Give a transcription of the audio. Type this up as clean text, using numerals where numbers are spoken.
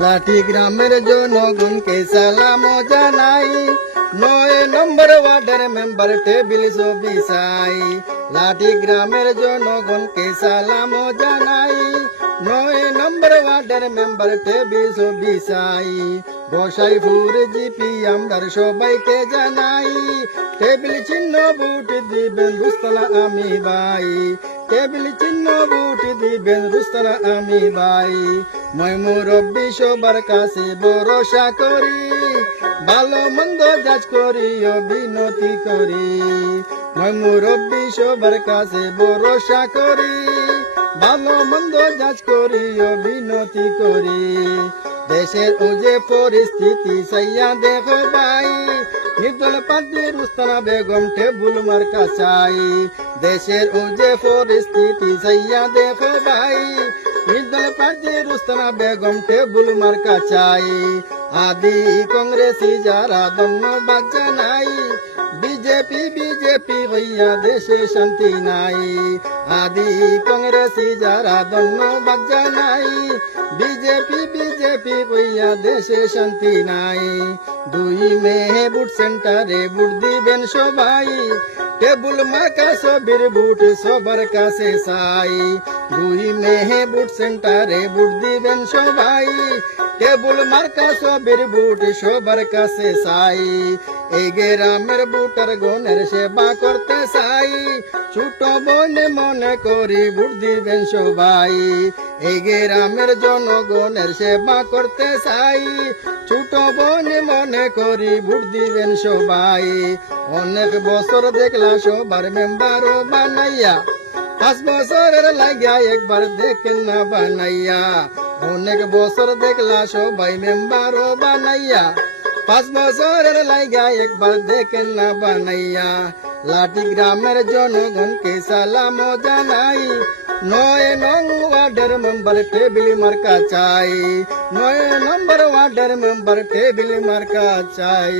লাঠি গ্রামের জনগণকে সালাম জানাই, 9 নম্বর ওয়ার্ডের মেম্বার টেবিল ছবি চাই। লাঠি গ্রামের জনগণকে সালাম জানাই, 9 নম্বর ওয়ার্ডের মেম্বার টেবিল ছবি চাই। গোসাইপুর জিপি আমরার সবাইকে জানাই, টেবিল চিহ্ন ভোট দিবেন রুস্তানা আমি ভাই। টেবিল চিহ্ন ভোট দিবেন রুস্তানা আমি ভাই। মই মুরব্বী সবার কাছে ভরসা করি, ভালো মন্দ যাচ করি অবিনতি করি। মই মুরব্বী সবার কাছে ভরসা করি, ভালো মন্দ যাচ করি অবিনতি করি। দেশের ও যে পরিস্থিতি সাইয়া দেখো ভাই, নির্দল প্রার্থী রুস্তানা বেগম টেবুল মার্কা চাই। দেশের ও যে পরিস্থিতি সাইয়া দেখো ভাই, নির্দল প্রার্থী রুস্তানা বেগম টেবুল মার্কা চাই। আদি কংগ্রেসি যারা ধন্যবাদ জানাই, বিজেপি হইয়া দেশে শান্তি নাই। আদি কংগ্রেসি যারা ধন্যবাদ জানাই, বিজেপি হইয়া দেশে শান্তি নাই। 2 মে ভোট সেন্টারে ভোট দিবেন সবাই, টেবুল মার্কা ছবির ভোট সবার কাছে চাই। 2 মে ভোট সেন্টারে ভোট দিবেন সবাই, টেবুল মার্কা ছবির ভোট সবার কাছে চাই। এই গ্রামের ভোটার গণের সেবা করতে চাই, ছোট বনে মনে করি ভোট দিবেন সবাই। এই গ্রামের জনগণের সেবা করতে চাই, ছোট বনে মনে করি ভোট দিবেন সবাই। অনেক বছর দেখলা সবার মেম্বার বানাইয়া, 5 বছরের লাগিয়া একবার দেখেন না বানাইয়া। অনেক বছর দেখলা সবাই মেম্বার বানাইয়া, 5 বছরের লাগিয়া একবার দেখেন না বানাইয়া। লাঠি গ্রামের জনগণকে সালাম জানাই, 9 নং ওয়ার্ডের মেম্বার টেবিল মার্কা চাই। 9 নম্বর ওয়ার্ডের মেম্বার টেবিল মার্কা চাই।